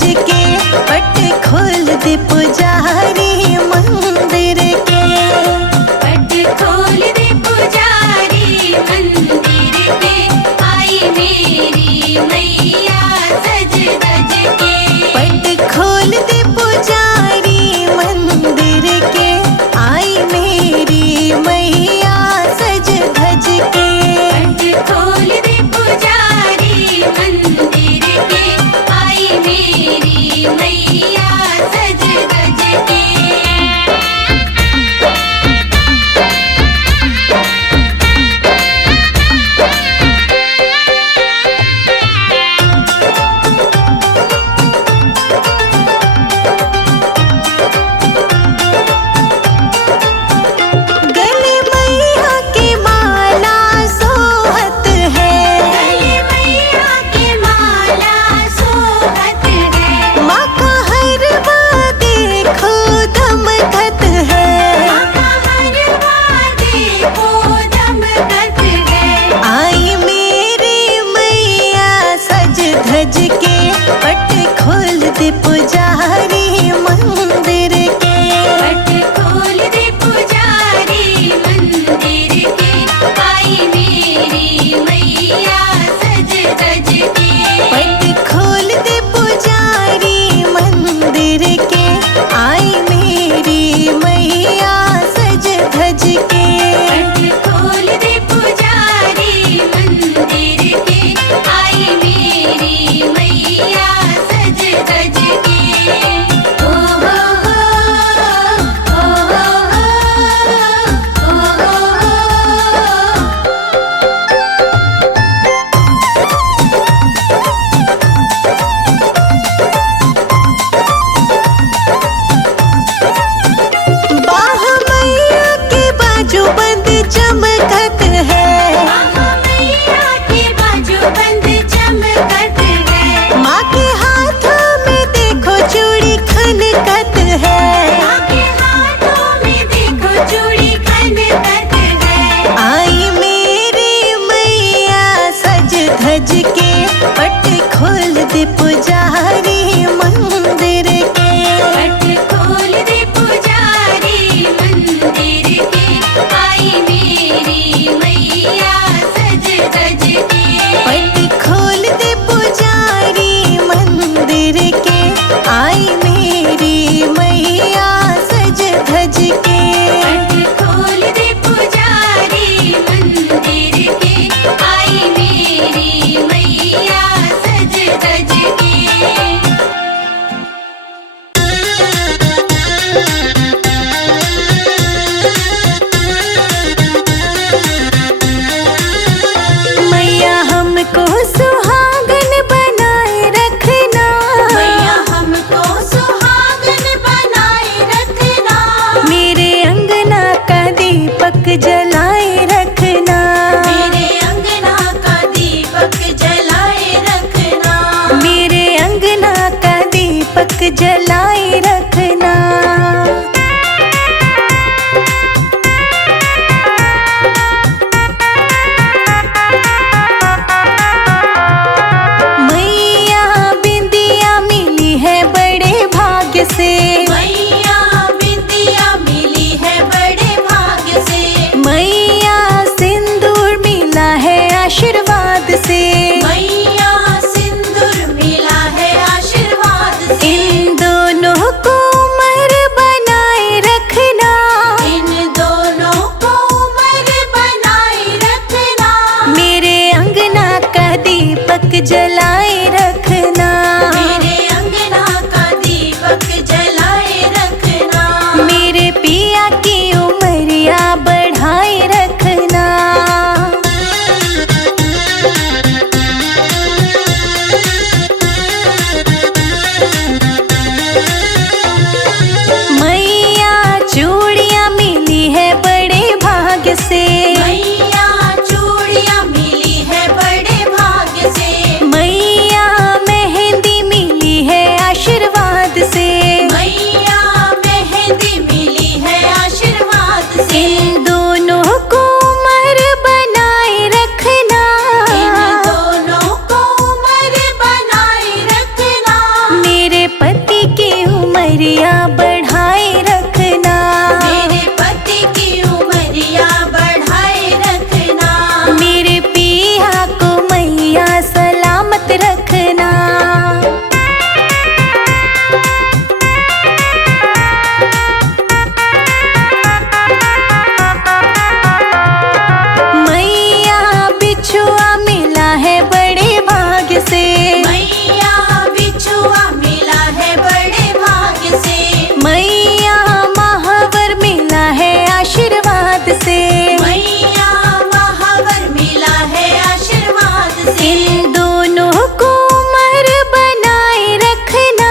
धज के पट खोल दे पुजारी मंदिर के। पट खोल दे पुजारी मंदिर के, आई मेरी मैया सज धज के। पट खोल दे पुजारी मंदिर के, आई मेरी मैया सज धज के। पट खोल दे पुजारी मंदिर के, आई मेरी मैया सज धज के। गले मैया की माला सोहत है, गले मैया की माला सोहत है। माँ का हरवा देखो दमकत है। माँ का हरवा देखो दमकत है। आई मेरी मैया सज धज के पट खोल दे पुजारी मंदिर के। पट खोल दे पुजारी मंदिर के, आई मेरी मैया सज धज के। पट खोल दे पुजारी मंदिर के, आई मेरी मैया सज धज के। पट खोल दे पुजारी मंदिर के, आई मेरी मैया सज धज के। ओ हो हो, ओ हो हो, ओ हो हो। बाह मैया के बाजू बंद चमकत है। मैया के बाजू बंद चमकत है। माँ के हाथों में देखो चूड़ी खनकत है। माँ के हाथों में देखो चूड़ी खनकत है। आई मेरी मैया सज धज के पट खोल दे पुजारी मंदिर के। पट खोल दे पुजारी मंदिर के, आई मेरी मैया सज धज के। पट खोल दे पुजारी मंदिर के, आई मेरी मैया सज धज के। पट खोल दे पुजारी मंदिर के, आई मेरी मैया सज धज के। मैया हमको सुहागन बनाए रखना। मैया हमको सुहागन बनाए रखना। मेरे अंगना का दीपक जलाए रखना। मेरे अंगना का दीपक जलाए रखना। मेरे अंगना का दीपक जलाए रखना। मैया बिंदिया मिली है बड़े भाग्य से। मैया बिंदिया मिली है बड़े भाग्य से। मैया सिंदूर मिला है आशीर्वाद से। मैया सिंदूर मिला है आशीर्वाद से। इन दोनों को उमर बनाए रखना। इन दोनों को उमर बनाए रखना। मेरे अंगना का दीपक जलाए रखना। मेरे अंगना का दीपक जलाए रखना। मेरे पिया की उमरिया बढ़ाए रखना। मैया चूड़ियाँ मिली है बड़े भाग्य से। मैया चूड़ियाँ मिली है बड़े भाग्य से। मैया से। इन दोनों को उम्र बनाए रखना,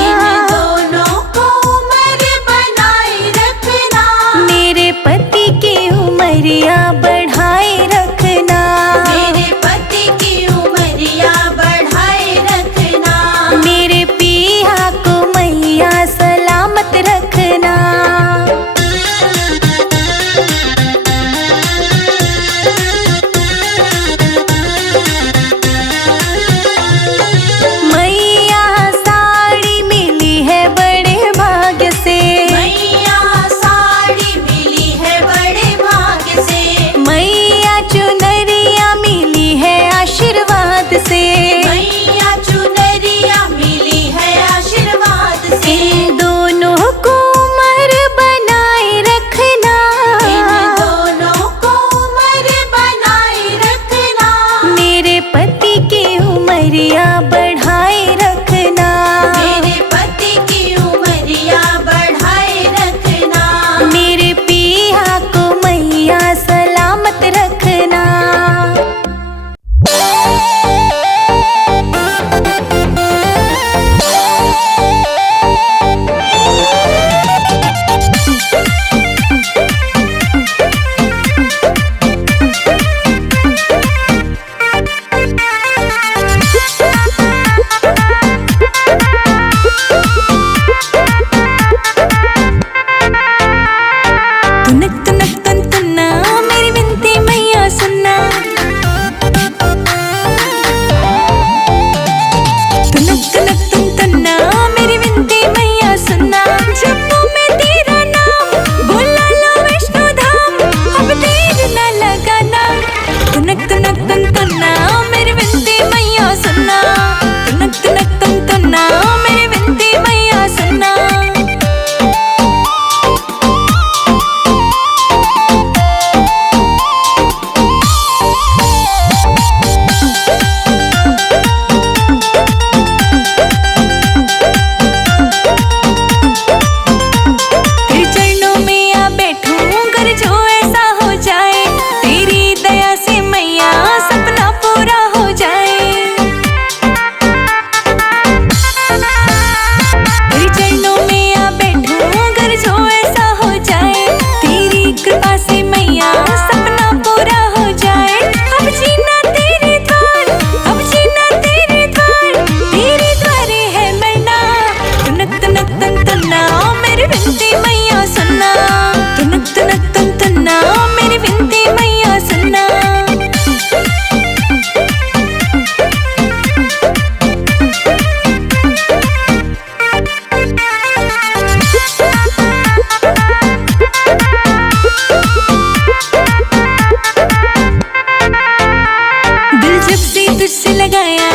इन दोनों को उम्र बनाए रखना। मेरे पति की उमरिया बढ़ाए रखना, मेरे पति की उमरिया बढ़ाए रखना। मेरे पिया को मैया सलामत रखना। मैया साड़ी मिली है बड़े भाग्य से, मैया साड़ी मिली है बड़े भाग्य से। मैया चुनरिया मिली है आशीर्वाद से, मैया चुनरिया मिली है आशीर्वाद से। इन दोनों को उम्र बनाए रखना, इन दोनों को उम्र बनाए रखना। मेरे पति की उमरिया बढ़ाए रखना, मेरे पति की उमरिया बढ़ाए रखना। मेरे पिया को मैया सलामत रखना। तुनक तुनक तुन तुन्ना मेरी विनती मैया सुनना, तुनक तुनक तुन तुन्ना मेरी विनती मैया सुनना। जप्पू में तेरा नाम बोला लो वैष्णो धाम, अब देर न लगाना। तुनक तुनक तुन तुन्ना मेरी विनती मैया सुनना, तुनक तुनक तुन तुन्ना मेरी विनती मैया सुनना। तेरे चरणों में आ बैठूं कर जो ऐसा हो जाए, तेरी दया से मैया सपना पूरा हो जाए। तेरे चरणों में आ बैठूं कर जो ऐसा हो जाए, तेरी कृपा से मैया सपना पूरा हो जाए। अब जीना तेरे द्वार, अब जीना तेरे द्वार, तेरे द्वारे है मरना। तुनक तुनक तुन तुन्ना मेरी विनती मैया सुनना, तुनक तुनक तुन तुन्ना मेरी विनती मैया सुनना। दिल जब से तुझसे लगाया